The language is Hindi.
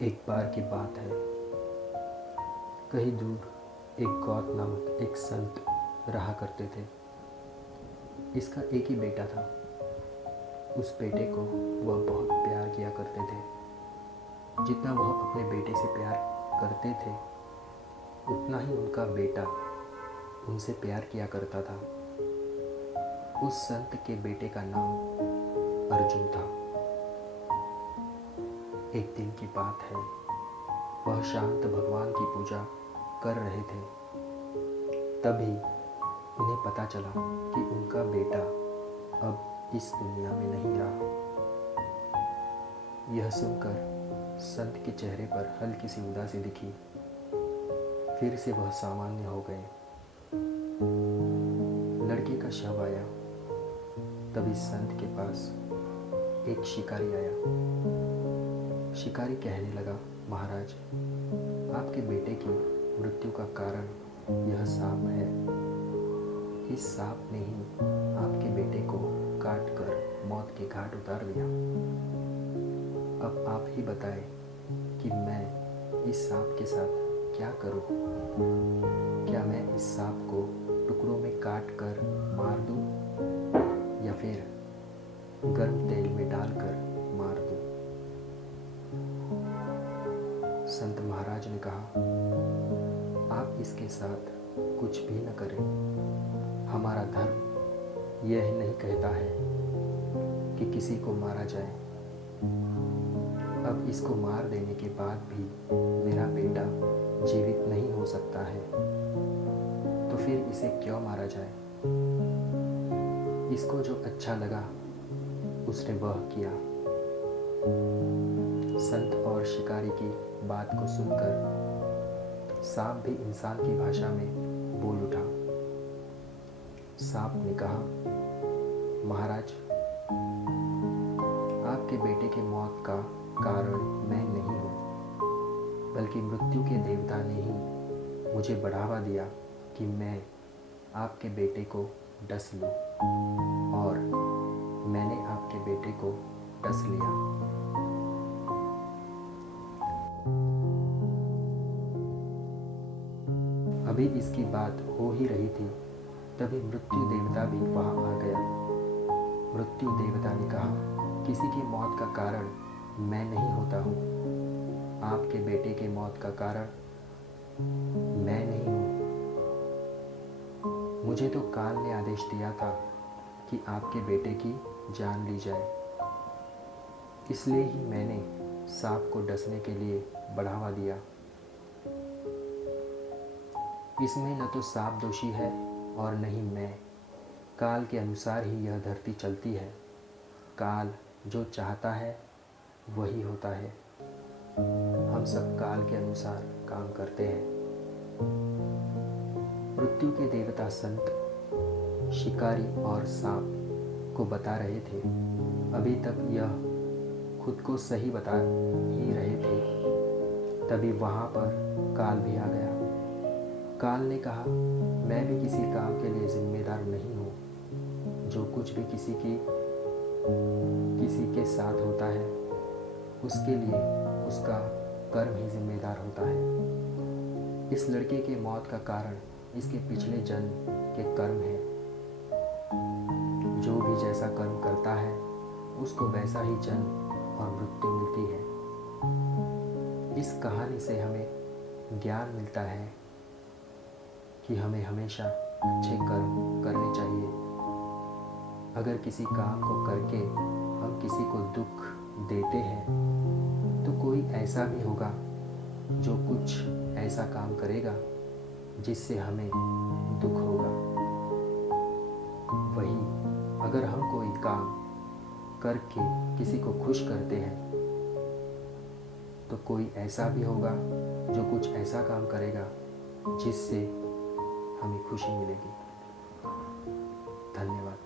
एक बार की बात है, कहीं दूर एक गौत नामक एक संत रहा करते थे। इसका एक ही बेटा था। उस बेटे को वह बहुत प्यार किया करते थे। जितना वह अपने बेटे से प्यार करते थे, उतना ही उनका बेटा उनसे प्यार किया करता था। उस संत के बेटे का नाम अर्जुन था। एक दिन की बात है, वह शांत भगवान की पूजा कर रहे थे। तभी उन्हें पता चला कि उनका बेटा अब इस दुनिया में नहीं रहा। यह सुनकर संत के चेहरे पर हल्की सी उदासी दिखी। फिर से वह सामान्य हो गए। लड़के का शव आया। तभी संत के पास एक शिकारी आया। शिकारी कहने लगा, महाराज, आपके बेटे की मृत्यु का कारण यह सांप है। इस सांप ने ही आपके बेटे को काट कर मौत के घाट उतार दिया। अब आप ही बताएं कि मैं इस सांप के साथ क्या करूं? क्या मैं इस सांप को टुकड़ों में काट कर मार दूं या फिर गर्म तेल में डालकर मार दूं? संत महाराज ने कहा, आप इसके साथ कुछ भी न करें। हमारा धर्म यह नहीं कहता है कि किसी को मारा जाए। अब इसको मार देने के बाद भी मेरा बेटा जीवित नहीं हो सकता है, तो फिर इसे क्यों मारा जाए? इसको जो अच्छा लगा उसने वह किया। संत और शिकारी की बात को सुनकर सांप भी इंसान की भाषा में बोल उठा। सांप ने कहा, महाराज, आपके बेटे की मौत का कारण मैं नहीं हूँ, बल्कि मृत्यु के देवता ने ही मुझे बढ़ावा दिया कि मैं आपके बेटे को डस लूँ, और मैंने आपके बेटे को डस लिया। अभी इसकी बात हो ही रही थी, तभी मृत्यु देवता भी वहाँ आ गया। मृत्यु देवता ने कहा, किसी की मौत का कारण मैं नहीं होता हूँ। आपके बेटे के मौत का कारण मैं नहीं हूँ। मुझे तो काल ने आदेश दिया था कि आपके बेटे की जान ली जाए, इसलिए ही मैंने सांप को डसने के लिए बढ़ावा दिया। इसमें न तो सांप दोषी है और न ही मैं। काल के अनुसार ही यह धरती चलती है। काल जो चाहता है वही होता है। हम सब काल के अनुसार काम करते हैं। मृत्यु के देवता संत शिकारी और सांप को बता रहे थे। अभी तक यह खुद को सही बता ही रहे थे, तभी वहाँ पर काल भी आ गया। काल ने कहा, मैं भी किसी काम के लिए जिम्मेदार नहीं हूँ। जो कुछ भी किसी के साथ होता है, उसके लिए उसका कर्म ही जिम्मेदार होता है। इस लड़के के मौत का कारण इसके पिछले जन्म के कर्म है। जो भी जैसा कर्म करता है, उसको वैसा ही जन्म और मृत्यु मिलती है। इस कहानी से हमें ज्ञान मिलता है कि हमें हमेशा अच्छे कर्म करने चाहिए। अगर किसी काम को करके हम किसी को दुख देते हैं, तो कोई ऐसा भी होगा जो कुछ ऐसा काम करेगा जिससे हमें दुख होगा। वही अगर हम कोई काम करके किसी को खुश करते हैं, तो कोई ऐसा भी होगा जो कुछ ऐसा काम करेगा जिससे हमें खुशी मिलेगी। धन्यवाद।